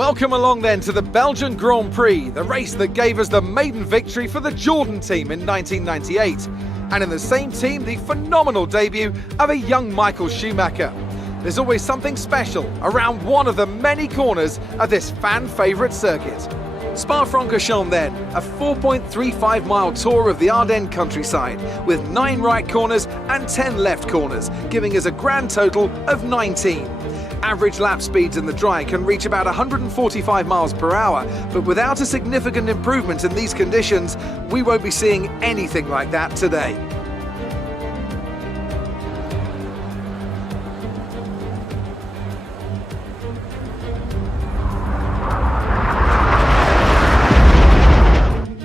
Welcome along then to the Belgian Grand Prix, the race that gave us the maiden victory for the Jordan team in 1998. And in the same team, the phenomenal debut of a young Michael Schumacher. There's always something special around one of the many corners of this fan-favourite circuit. Spa-Francorchamps then, a 4.35-mile tour of the Ardennes countryside, with 9 right corners and 10 left corners, giving us a grand total of 19. Average lap speeds in the dry can reach about 145 miles per hour, but without a significant improvement in these conditions, we won't be seeing anything like that today.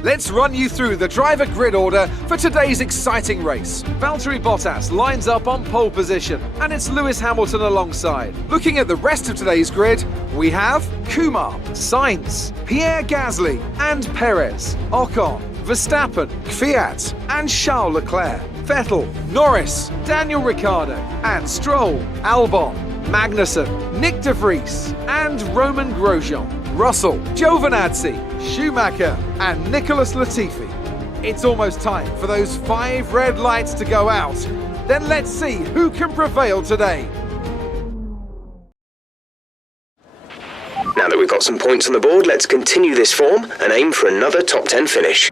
Let's run you through the driver grid order for today's exciting race. Valtteri Bottas lines up on pole position, and it's Lewis Hamilton alongside. Looking at the rest of today's grid, we have Kumar, Sainz, Pierre Gasly and Perez, Ocon, Verstappen, Kvyat and Charles Leclerc, Vettel, Norris, Daniel Ricciardo and Stroll, Albon, Magnussen, Nick de Vries and Romain Grosjean, Russell, Giovinazzi, Schumacher and Nicholas Latifi. It's almost time for those 5 red lights to go out. Then let's see who can prevail today. Now that we've got some points on the board, let's continue this form and aim for another top 10 finish.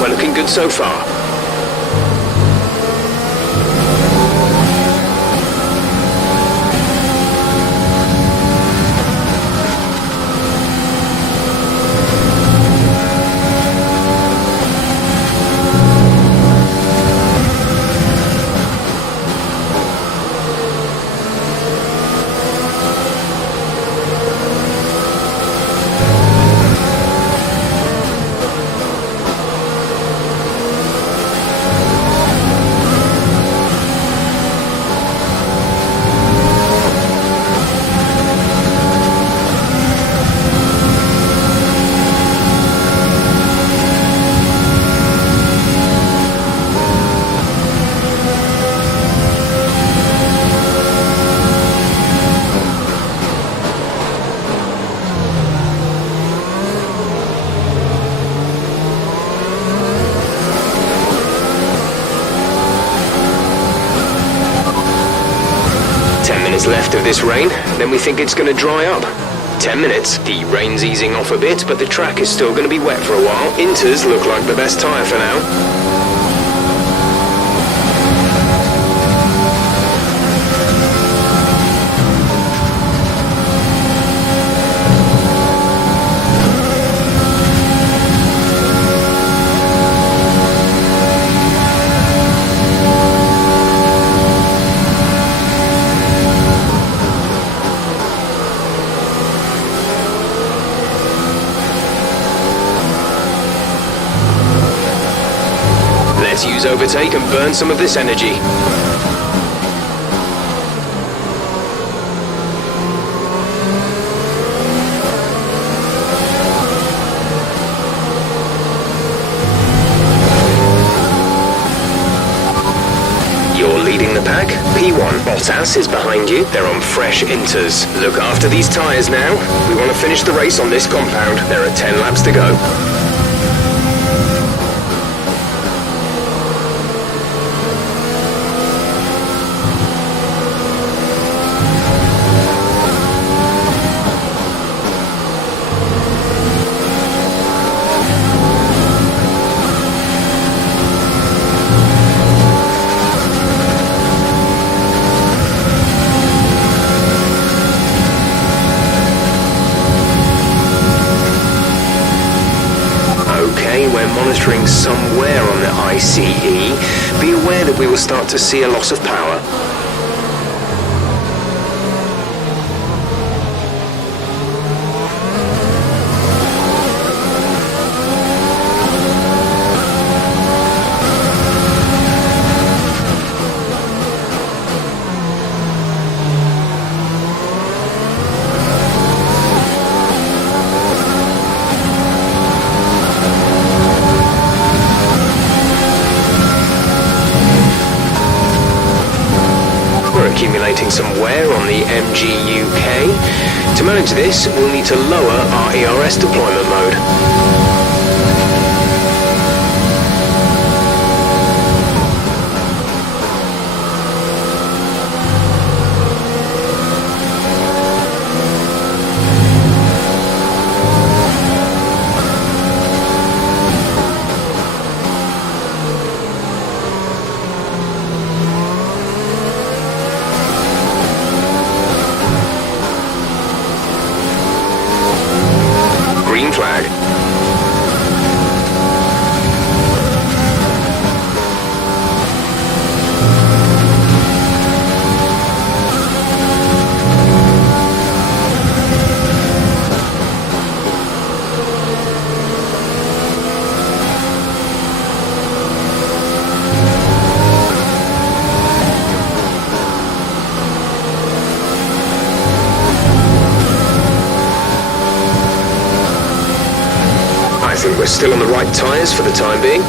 We're looking good so far. Left of this rain, then we think it's going to dry up. 10 minutes, the rain's easing off a bit, but the track is still going to be wet for a while. Inters look like the best tyre for now. Let's use overtake and burn some of this energy. Bottas is behind you. They're on fresh inters. Look after these tyres now. We want to finish the race on this compound. There are 10 laps to go. We're monitoring somewhere on the ICE. Be aware that we will start to see a loss of power. Accumulating some wear on the MGUK. To manage this, we'll need to lower our ERS deployment mode. Flag. I think we're still on the right tyres for the time being.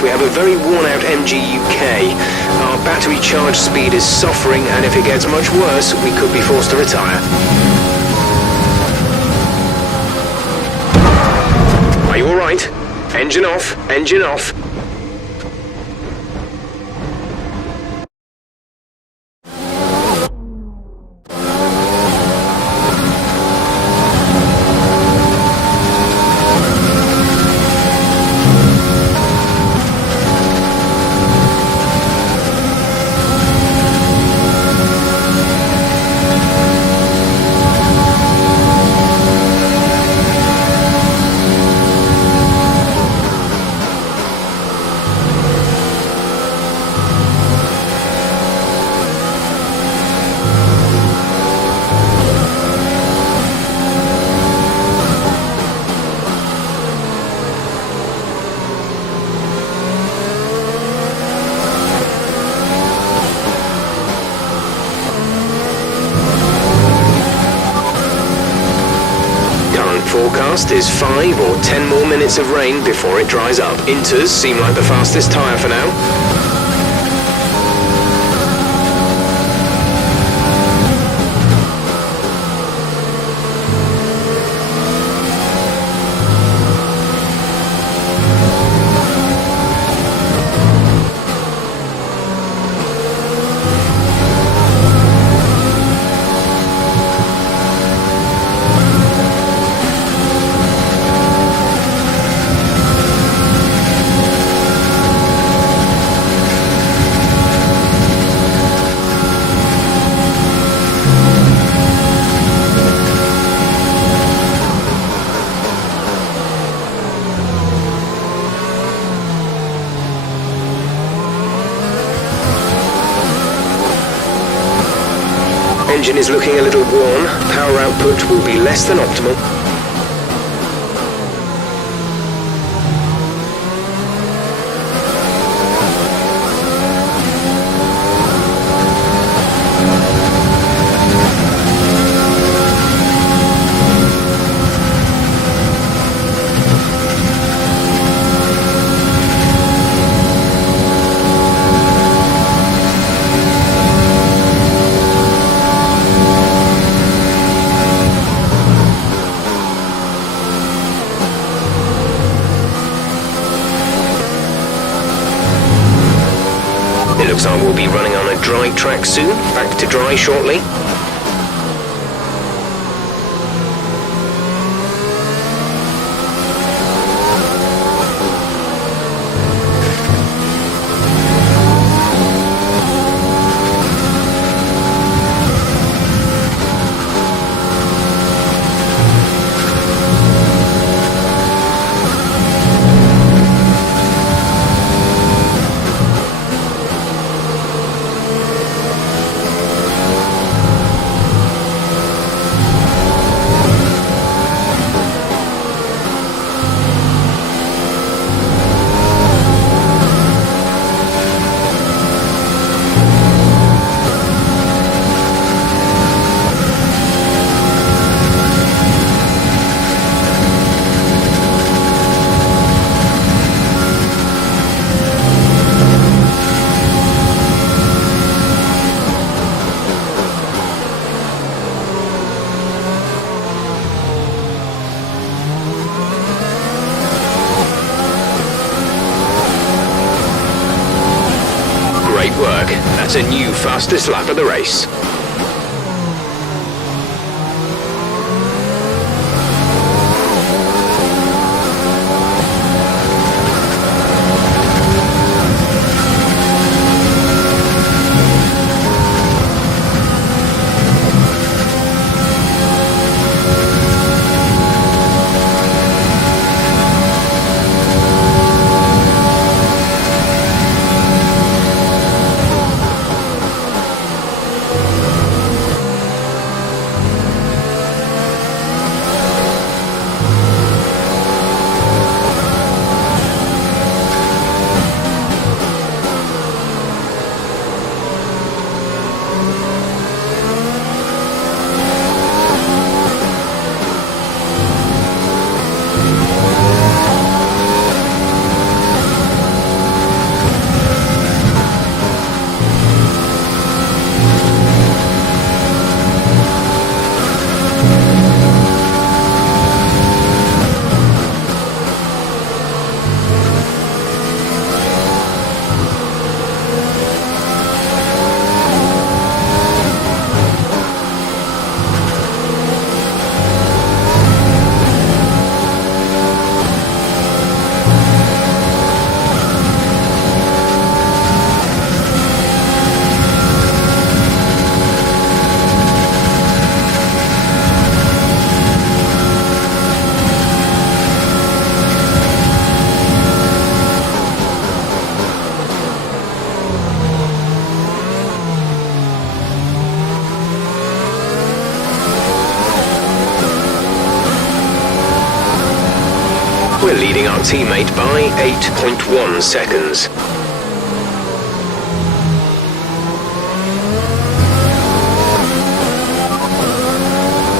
We have a very worn-out MGUK. Our battery charge speed is suffering, and if it gets much worse, we could be forced to retire. Are you all right? Engine off, engine off. Forecast is 5 or 10 more minutes of rain before it dries up. Inters seem like the fastest tyre for now. engine is looking a little worn. Power output will be less than optimal. It looks like we'll be running on a dry track soon. Back to dry shortly. Great work. That's a new fastest lap of the race. We're leading our teammate by 8.1 seconds.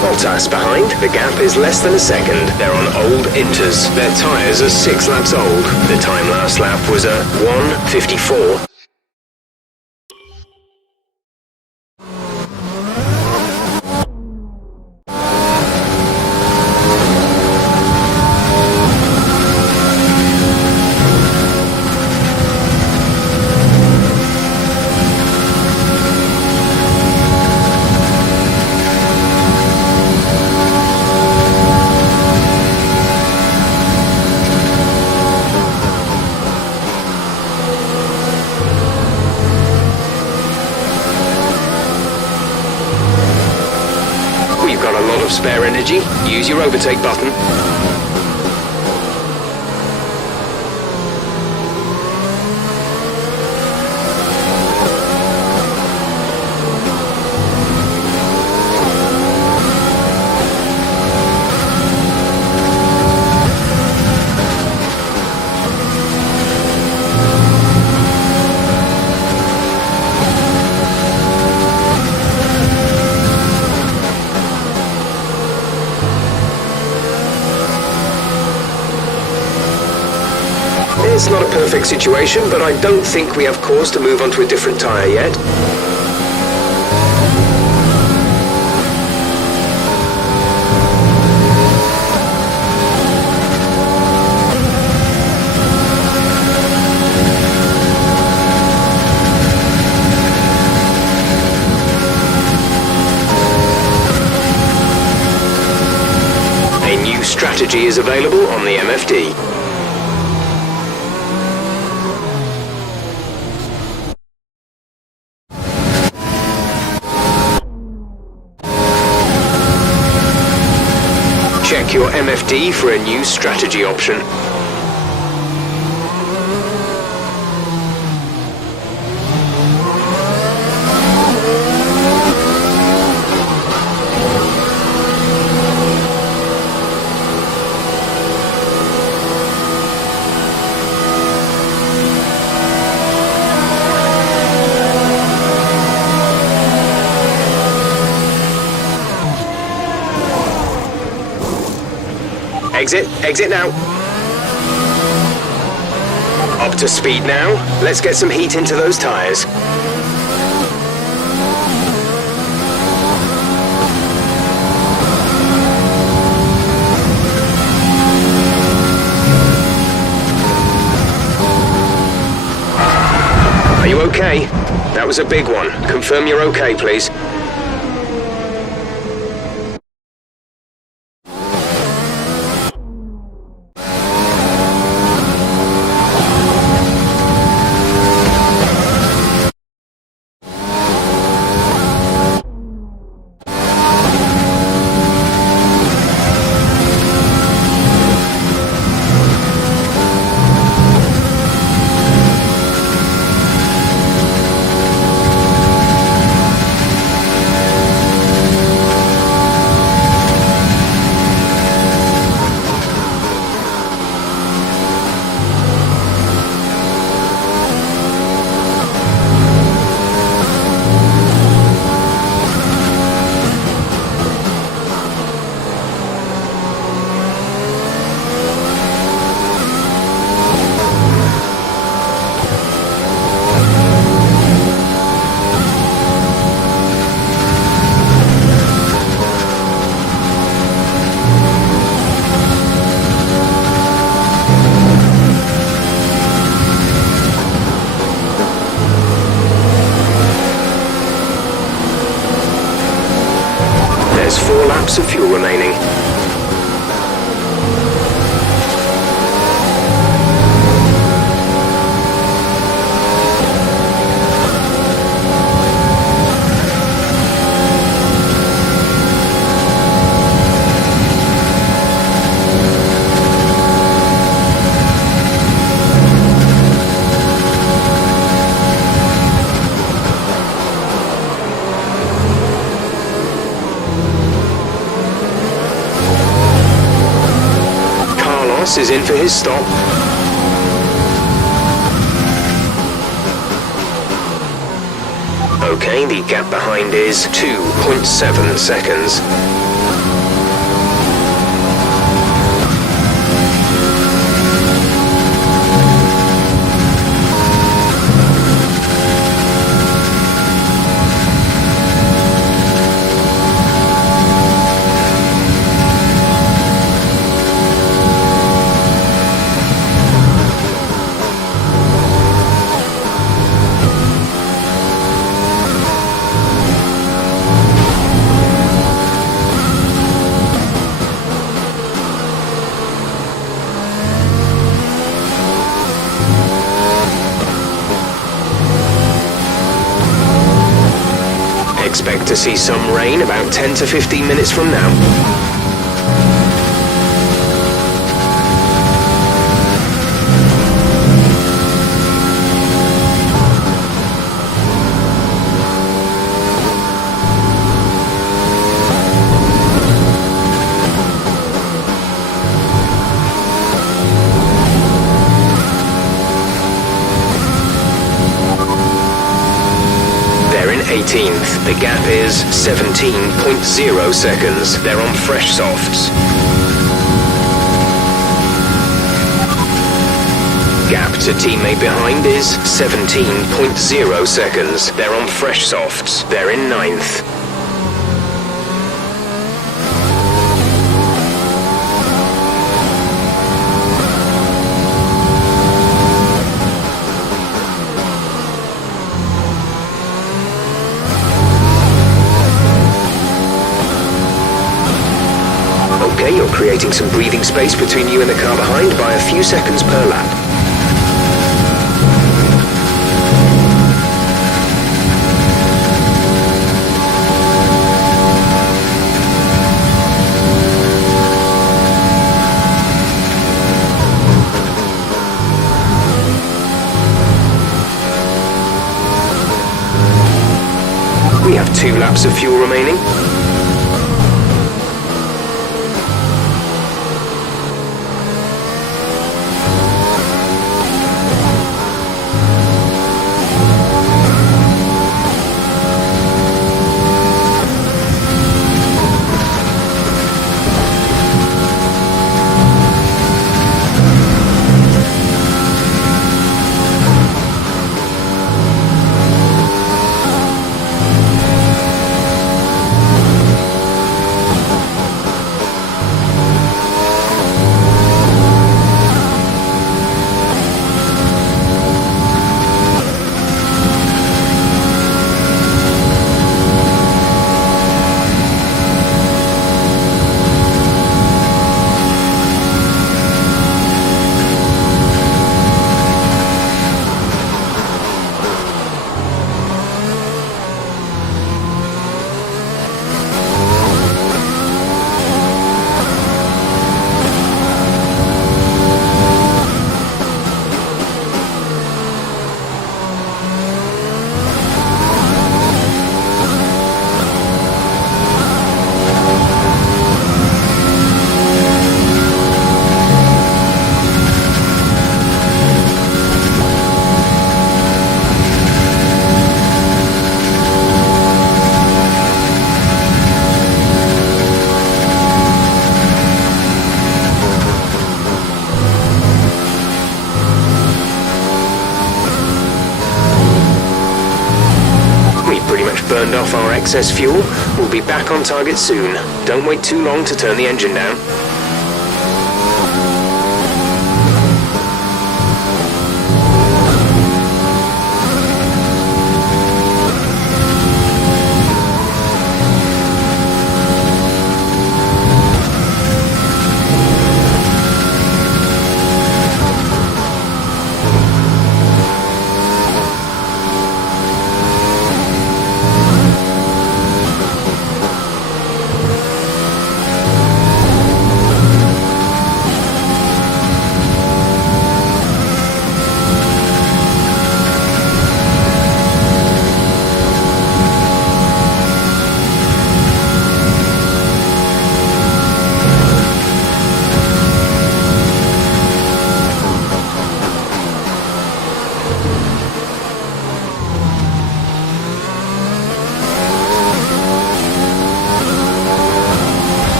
Bottas behind, the gap is less than a second. They're on old Inters. Their tyres are 6 laps old. The time last lap was a 1:54. Spare energy, use your overtake button. it's not a perfect situation, but I don't think we have cause to move on to a different tyre yet. A new strategy is available on the MFD. Check your MFD for a new strategy option. Exit now. Up to speed now. Let's get some heat into those tyres. Are you okay? That was a big one. Confirm you're okay, please. There's 4 laps of fuel remaining. Is in for his stop. Okay, the gap behind is 2.7 seconds. Expect to see some rain about 10 to 15 minutes from now. They're in 18th. The gap is 17.0 seconds. They're on fresh softs. Gap to teammate behind is 17.0 seconds. They're on fresh softs. They're in 9th. Okay, you're creating some breathing space between you and the car behind by a few seconds per lap. We have 2 laps of fuel remaining. Burned off our excess fuel. We'll be back on target soon. Don't wait too long to turn the engine down.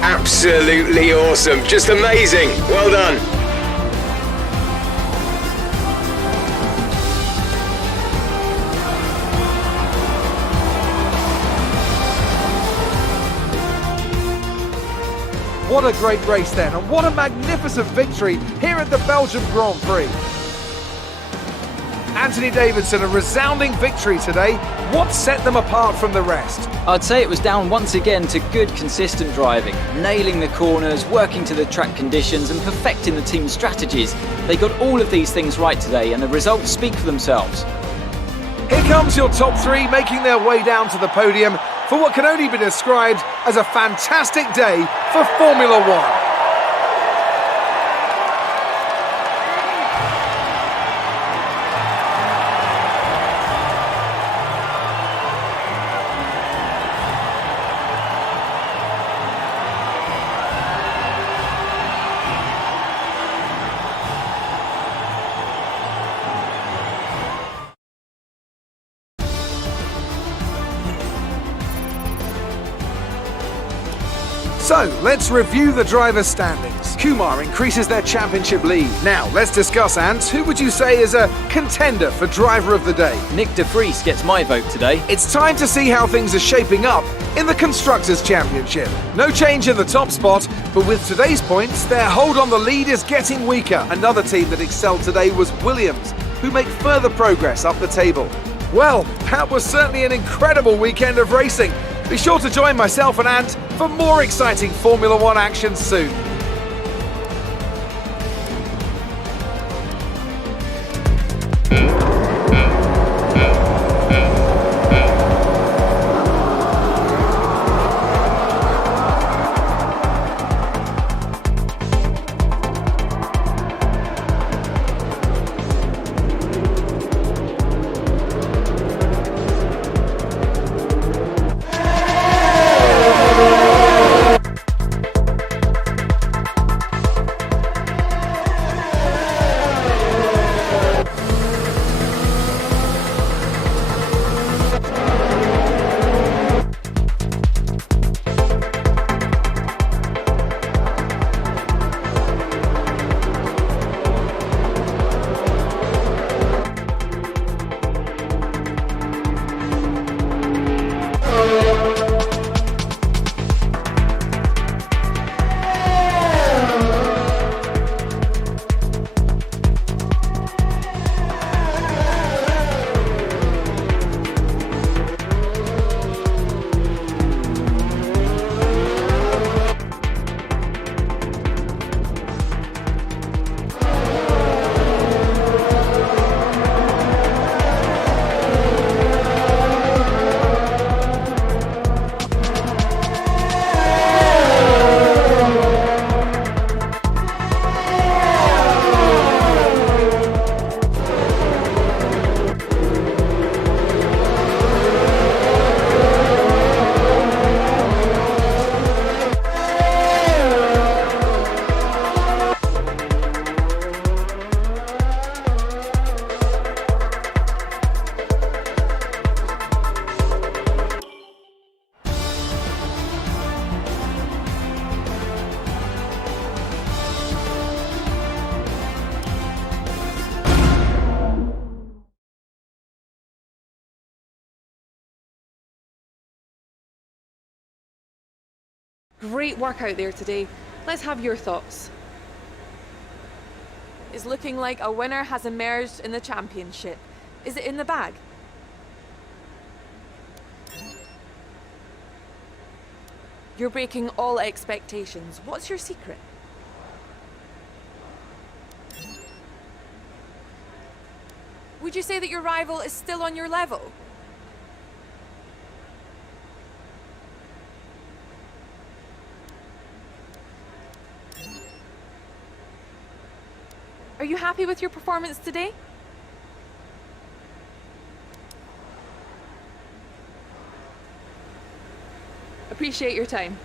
Absolutely awesome. Just amazing. Well done. What a great race then, and what a magnificent victory here at the Belgian Grand Prix. Anthony Davidson, a resounding victory today. What set them apart from the rest? I'd say it was down once again to good, consistent driving, nailing the corners, working to the track conditions and perfecting the team's strategies. They got all of these things right today and the results speak for themselves. Here comes your top 3 making their way down to the podium for what can only be described as a fantastic day for Formula One. So, let's review the drivers' standings. Kumar increases their championship lead. Now, let's discuss, Ant. Who would you say is a contender for driver of the day? Nick de Vries gets my vote today. It's time to see how things are shaping up in the Constructors' Championship. No change in the top spot, but with today's points, their hold on the lead is getting weaker. Another team that excelled today was Williams, who make further progress up the table. Well, that was certainly an incredible weekend of racing. Be sure to join myself and Ant for more exciting Formula One action soon. Great work out there today. Let's have your thoughts. It's looking like a winner has emerged in the championship. Is it in the bag? You're breaking all expectations. What's your secret? Would you say that your rival is still on your level? Are you happy with your performance today? Appreciate your time.